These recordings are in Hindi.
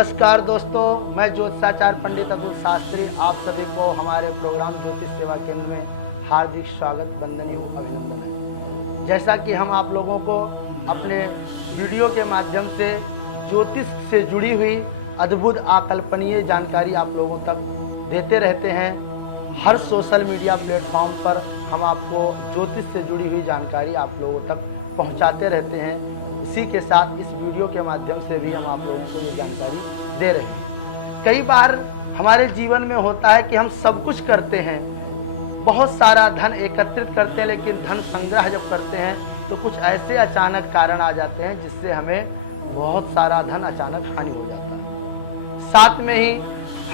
नमस्कार दोस्तों, मैं ज्योतिषाचार्य पंडित अतुल शास्त्री आप सभी को हमारे प्रोग्राम ज्योतिष सेवा केंद्र में हार्दिक स्वागत, वंदन एवं अभिनंदन है। जैसा कि हम आप लोगों को अपने वीडियो के माध्यम से ज्योतिष से जुड़ी हुई अद्भुत अकल्पनीय जानकारी आप लोगों तक देते रहते हैं। हर सोशल मीडिया प्लेटफॉर्म पर हम आपको ज्योतिष से जुड़ी हुई जानकारी आप लोगों तक पहुंचाते रहते हैं। इसी के साथ इस वीडियो के माध्यम से भी हम आप लोगों को ये जानकारी दे रहे हैं। कई बार हमारे जीवन में होता है कि हम सब कुछ करते हैं, बहुत सारा धन एकत्रित करते हैं, लेकिन धन संग्रह जब करते हैं तो कुछ ऐसे अचानक कारण आ जाते हैं जिससे हमें बहुत सारा धन अचानक हानि हो जाता है। साथ में ही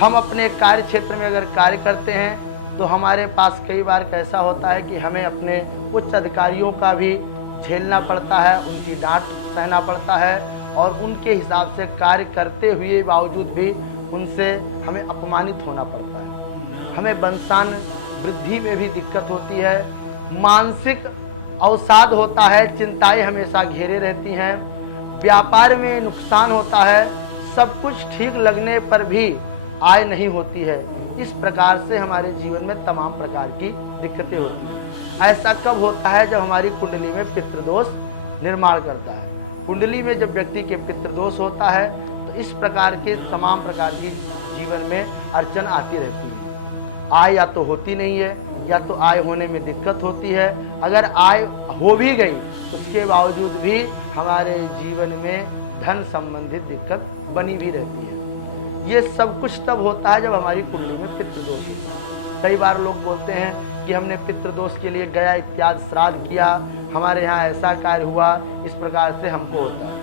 हम अपने कार्य क्षेत्र में अगर कार्य करते हैं तो हमारे पास कई बार कैसा होता है कि हमें अपने उच्च अधिकारियों का भी झेलना पड़ता है, उनकी डांट सहना पड़ता है और उनके हिसाब से कार्य करते हुए बावजूद भी उनसे हमें अपमानित होना पड़ता है। हमें वंशान वृद्धि में भी दिक्कत होती है, मानसिक अवसाद होता है, चिंताएं हमेशा घेरे रहती हैं, व्यापार में नुकसान होता है, सब कुछ ठीक लगने पर भी आय नहीं होती है। इस प्रकार से हमारे जीवन में तमाम प्रकार की दिक्कतें होती हैं। ऐसा कब होता है? जब हमारी कुंडली में पितृदोष निर्माण करता है। कुंडली में जब व्यक्ति के पितृदोष होता है तो इस प्रकार के तमाम प्रकार की जीवन में अड़चन आती रहती है। आय या तो होती नहीं है या तो आय होने में दिक्कत होती है। अगर आय हो भी गई उसके बावजूद भी हमारे जीवन में धन संबंधित दिक्कत बनी भी रहती है। ये सब कुछ तब होता है जब हमारी कुंडली में पितृदोष होता है। कई बार लोग बोलते हैं कि हमने पितृदोष के लिए गया इत्यादि श्राद्ध किया, हमारे यहाँ ऐसा कार्य हुआ, इस प्रकार से हमको होता है।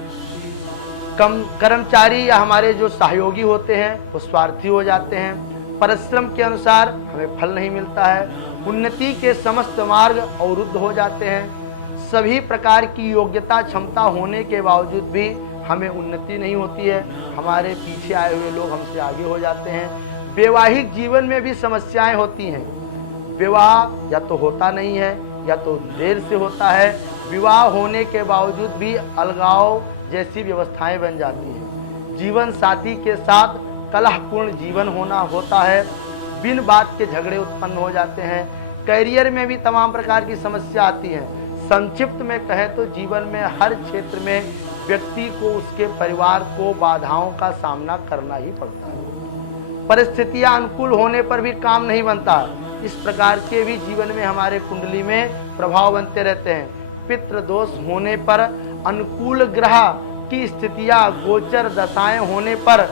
कर्मचारी या हमारे जो सहयोगी होते हैं वो स्वार्थी हो जाते हैं, परिश्रम के अनुसार हमें फल नहीं मिलता है, उन्नति के समस्त मार्ग अवरुद्ध हो जाते हैं, सभी प्रकार की योग्यता क्षमता होने के बावजूद भी हमें उन्नति नहीं होती है, हमारे पीछे आए हुए लोग हमसे आगे हो जाते हैं। वैवाहिक जीवन में भी समस्याएं होती हैं, विवाह या तो होता नहीं है या तो देर से होता है, विवाह होने के बावजूद भी अलगाव जैसी व्यवस्थाएं बन जाती हैं, जीवन साथी के साथ कलहपूर्ण जीवन होता है, बिन बात के झगड़े उत्पन्न हो जाते हैं, करियर में भी तमाम प्रकार की समस्या आती है। संक्षिप्त में कहें तो जीवन में हर क्षेत्र में व्यक्ति को उसके परिवार को बाधाओं का सामना करना ही पड़ता है। परिस्थितियां अनुकूल होने पर भी काम नहीं बनता। इस प्रकार के भी जीवन में हमारे कुंडली में प्रभाव बनते रहते हैं। पितृदोष होने पर अनुकूल ग्रह की स्थितियां गोचर दशाएं होने पर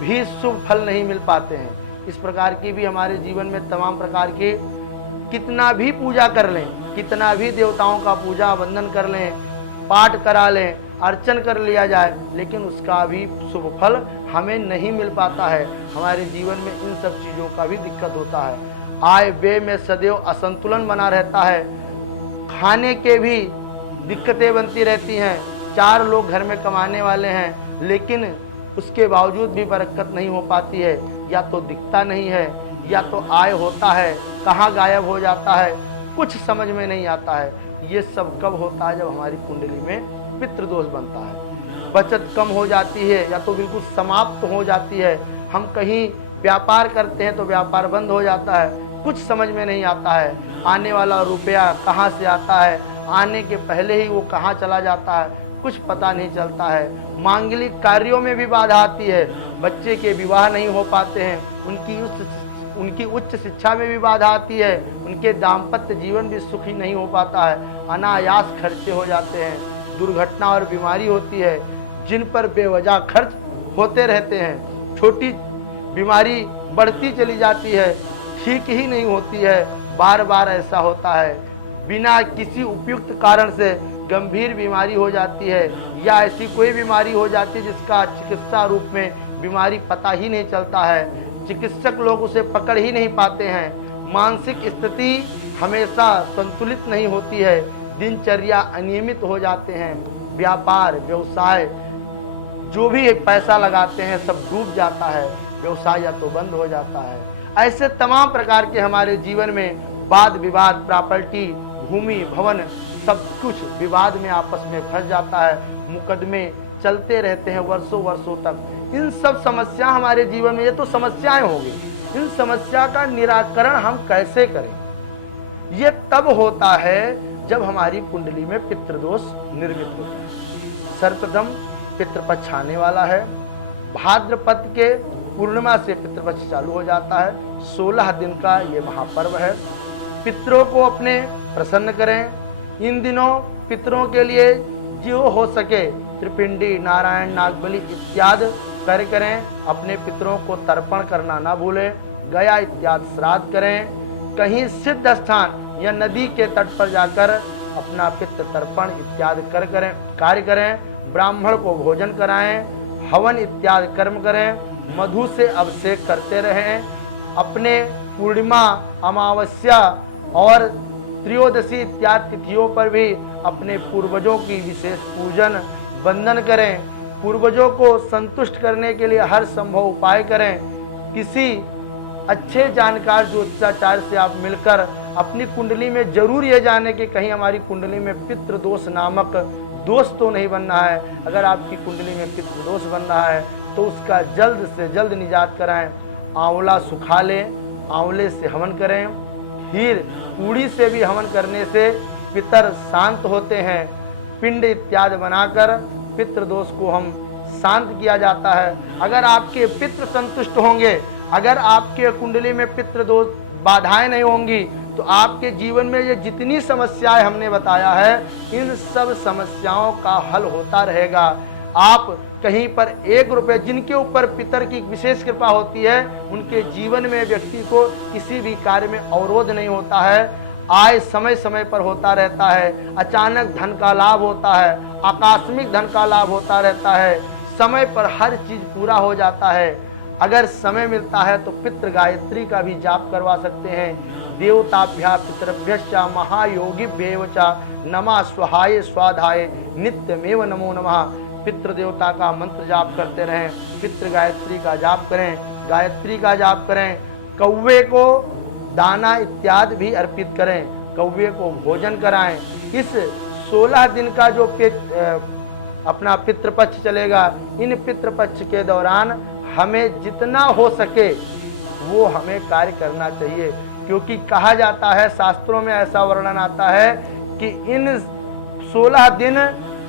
भी शुभ फल नहीं मिल पाते हैं। इस प्रकार की भी हमारे जीवन में तमाम प्रकार के कितना भी पूजा कर लें, कितना भी देवताओं का पूजा वंदन कर लें, पाठ करा लें, अर्चन कर लिया जाए, लेकिन उसका भी शुभ फल हमें नहीं मिल पाता है। हमारे जीवन में इन सब चीज़ों का भी दिक्कत होता है। आय व्यय में सदैव असंतुलन बना रहता है, खाने के भी दिक्कतें बनती रहती हैं। 4 लोग घर में कमाने वाले हैं लेकिन उसके बावजूद भी बरकत नहीं हो पाती है, या तो दिखता नहीं है या तो आय होता है कहाँ गायब हो जाता है, कुछ समझ में नहीं आता है। ये सब कब होता है? जब हमारी कुंडली में पितृदोष बनता है। बचत कम हो जाती है या तो बिल्कुल समाप्त हो जाती है। हम कहीं व्यापार करते हैं तो व्यापार बंद हो जाता है, कुछ समझ में नहीं आता है। आने वाला रुपया कहाँ से आता है, आने के पहले ही वो कहाँ चला जाता है, कुछ पता नहीं चलता है। मांगलिक कार्यों में भी बाधा आती है, बच्चे के विवाह नहीं हो पाते हैं, उनकी उच्च शिक्षा में भी बाधा आती है, उनके दाम्पत्य जीवन भी सुखी नहीं हो पाता है, अनायास खर्चे हो जाते हैं, दुर्घटना और बीमारी होती है जिन पर बेवजह खर्च होते रहते हैं, छोटी बीमारी बढ़ती चली जाती है, ठीक ही नहीं होती है, बार बार ऐसा होता है, बिना किसी उपयुक्त कारण से गंभीर बीमारी हो जाती है या ऐसी कोई बीमारी हो जाती है जिसका चिकित्सा रूप में बीमारी पता ही नहीं चलता है, चिकित्सक लोग उसे पकड़ ही नहीं पाते हैं, मानसिक स्थिति हमेशा संतुलित नहीं होती है, दिनचर्या अनियमित हो जाते हैं, व्यापार व्यवसाय जो भी पैसा लगाते हैं सब डूब जाता है, व्यवसाय या तो बंद हो जाता है। ऐसे तमाम प्रकार के हमारे जीवन में वाद विवाद, प्रॉपर्टी, भूमि, भवन सब कुछ विवाद में आपस में फंस जाता है, मुकदमे चलते रहते हैं वर्षों वर्षों तक। इन सब समस्या हमारे जीवन में, ये तो समस्याएं होगी, इन समस्या का निराकरण हम कैसे करें? ये तब होता है जब हमारी कुंडली में पितृदोष निर्मित होता है। सर्वप्रथम पितृपक्ष आने वाला है। भाद्रपद के पूर्णिमा से पितृपक्ष चालू हो जाता है। 16 दिन का ये महापर्व है। पितरों को अपने प्रसन्न करें। इन दिनों पितरों के लिए जो हो सके त्रिपिंडी, नारायण, नागबली इत्यादि कार्य करें। अपने पितरों को तर्पण करना ना भूलें। गया इत्यादि श्राद्ध करें। कहीं सिद्ध स्थान या नदी के तट पर जाकर अपना पितृ तर्पण इत्यादि कार्य करें। ब्राह्मण को भोजन कराएं। हवन इत्यादि कर्म करें। मधु से अभिषेक करते रहें। अपने पूर्णिमा, अमावस्या और त्रयोदशी इत्यादि तिथियों पर भी अपने पूर्वजों की विशेष पूजन वंदन करें। पूर्वजों को संतुष्ट करने के लिए हर संभव उपाय करें। किसी अच्छे जानकार ज्योतिषाचार्य से आप मिलकर अपनी कुंडली में जरूर ये जाने कि कहीं हमारी कुंडली में पितृदोष नामक दोष तो नहीं बन रहा है। अगर आपकी कुंडली में पितृदोष बन रहा है तो उसका जल्द से जल्द निजात कराएं। आंवला सुखा लें, आंवले से हवन करें। खीर पूड़ी से भी हवन करने से पितर शांत होते हैं। पिंड इत्यादि बनाकर पितृदोष को हम शांत किया जाता है। अगर आपके पितृ संतुष्ट होंगे, अगर आपके कुंडली में पितृदोष बाधाएं नहीं होंगी, तो आपके जीवन में ये जितनी समस्याएं हमने बताया है, इन सब समस्याओं का हल होता रहेगा। आप कहीं पर 1 रुपये, जिनके ऊपर पितर की विशेष कृपा होती है, उनके जीवन में व्यक्ति को किसी भी कार्य में अवरोध नहीं होता है। आय समय समय पर होता रहता है। अचानक धन का लाभ होता है। आकस्मिक धन का लाभ होता रहता है। समय पर हर चीज पूरा हो जाता है। अगर समय मिलता है तो पितृ गायत्री का भी जाप करवा सकते हैं। देवताभ्या पितृभ्यश्च महायोगिभ्येव च नमः स्वाहाय स्वाधाय नित्यमेव नमो नमः। पितृ देवता का मंत्र जाप करते रहें। पितृ गायत्री का जाप करें। गायत्री का जाप करें। कौवे को दाना इत्यादि भी अर्पित करें। कौवे को भोजन कराएं। इस 16 दिन का जो अपना पितृपक्ष चलेगा, इन पितृपक्ष के दौरान हमें जितना हो सके वो हमें कार्य करना चाहिए, क्योंकि कहा जाता है, शास्त्रों में ऐसा वर्णन आता है कि इन 16 दिन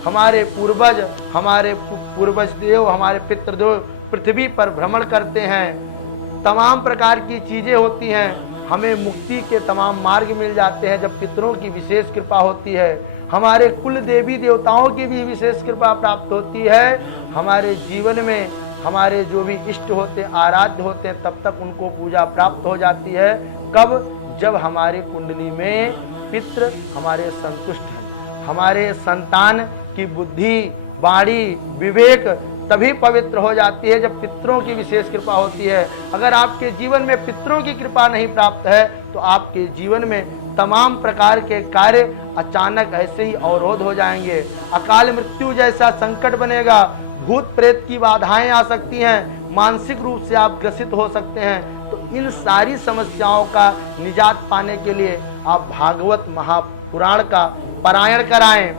हमारे पूर्वज देव, हमारे पितृदेव पृथ्वी पर भ्रमण करते हैं। तमाम प्रकार की चीजें होती हैं। हमें मुक्ति के तमाम मार्ग मिल जाते हैं जब पितरों की विशेष कृपा होती है। हमारे कुल देवी देवताओं की भी विशेष कृपा प्राप्त होती है। हमारे जीवन में हमारे जो भी इष्ट होते, आराध्य होते हैं, तब तक उनको पूजा प्राप्त हो जाती है। कब? जब हमारे कुंडली में पितृ हमारे संतुष्ट हैं। हमारे संतान की बुद्धि, वाणी, विवेक तभी पवित्र हो जाती है जब पितरों की विशेष कृपा होती है। अगर आपके जीवन में पितरों की कृपा नहीं प्राप्त है तो आपके जीवन में तमाम प्रकार के कार्य अचानक ऐसे ही अवरोध हो जाएंगे। अकाल मृत्यु जैसा संकट बनेगा। भूत प्रेत की बाधाएं आ सकती हैं। मानसिक रूप से आप ग्रसित हो सकते हैं। तो इन सारी समस्याओं का निजात पाने के लिए आप भागवत महापुराण का पारायण कराएं।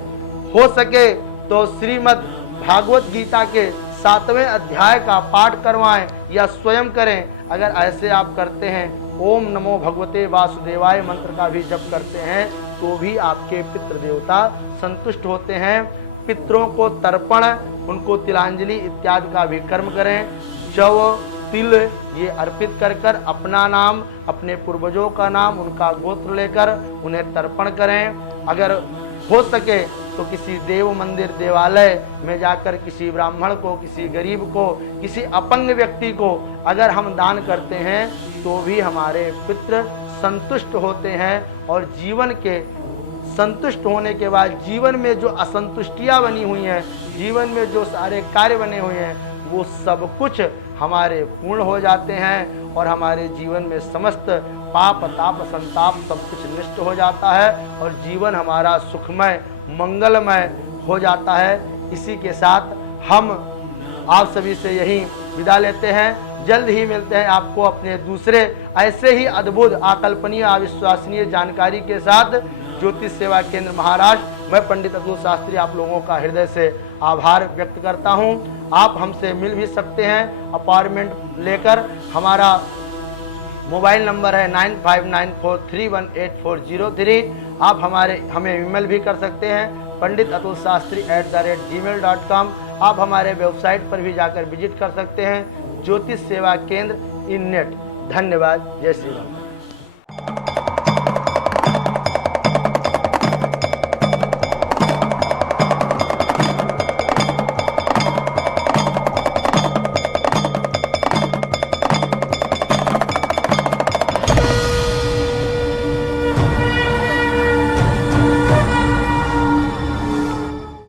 हो सके तो श्रीमद् भागवत गीता के 7वें अध्याय का पाठ करवाएं या स्वयं करें। अगर ऐसे आप करते हैं, ओम नमो भगवते वासुदेवाय मंत्र का भी जप करते हैं, तो भी आपके पितृ देवता संतुष्ट होते हैं। पितरों को तर्पण, उनको तिलांजलि इत्यादि का भी कर्म करें। जव, तिल ये अर्पित कर कर अपना नाम, अपने पूर्वजों का नाम, उनका गोत्र लेकर उन्हें तर्पण करें। अगर हो सके तो किसी देव मंदिर, देवालय में जाकर किसी ब्राह्मण को, किसी गरीब को, किसी अपंग व्यक्ति को अगर हम दान करते हैं तो भी हमारे पितृ संतुष्ट होते हैं। और जीवन के संतुष्ट होने के बाद जीवन में जो असंतुष्टियां बनी हुई हैं, जीवन में जो सारे कार्य बने हुए हैं, वो सब कुछ हमारे पूर्ण हो जाते हैं और हमारे जीवन में समस्त पाप, ताप, संताप सब कुछ नष्ट हो जाता है और जीवन हमारा सुखमय, मंगलमय हो जाता है। इसी के साथ हम आप सभी से यही विदा लेते हैं। जल्द ही मिलते हैं आपको अपने दूसरे ऐसे ही अद्भुत, अकल्पनीय, अविश्वसनीय जानकारी के साथ। ज्योतिष सेवा केंद्र महाराष्ट्र मैं पंडित अतुल शास्त्री आप लोगों का हृदय से आभार व्यक्त करता हूं। आप हमसे मिल भी सकते हैं अपॉइंटमेंट लेकर। हमारा मोबाइल नंबर है 9594318403। आप हमें ईमेल भी कर सकते हैं panditatulshastri@gmail.com। आप हमारे वेबसाइट पर भी जाकर विजिट कर सकते हैं, ज्योतिष सेवा केंद्र इन नेट। धन्यवाद। जय श्री राम।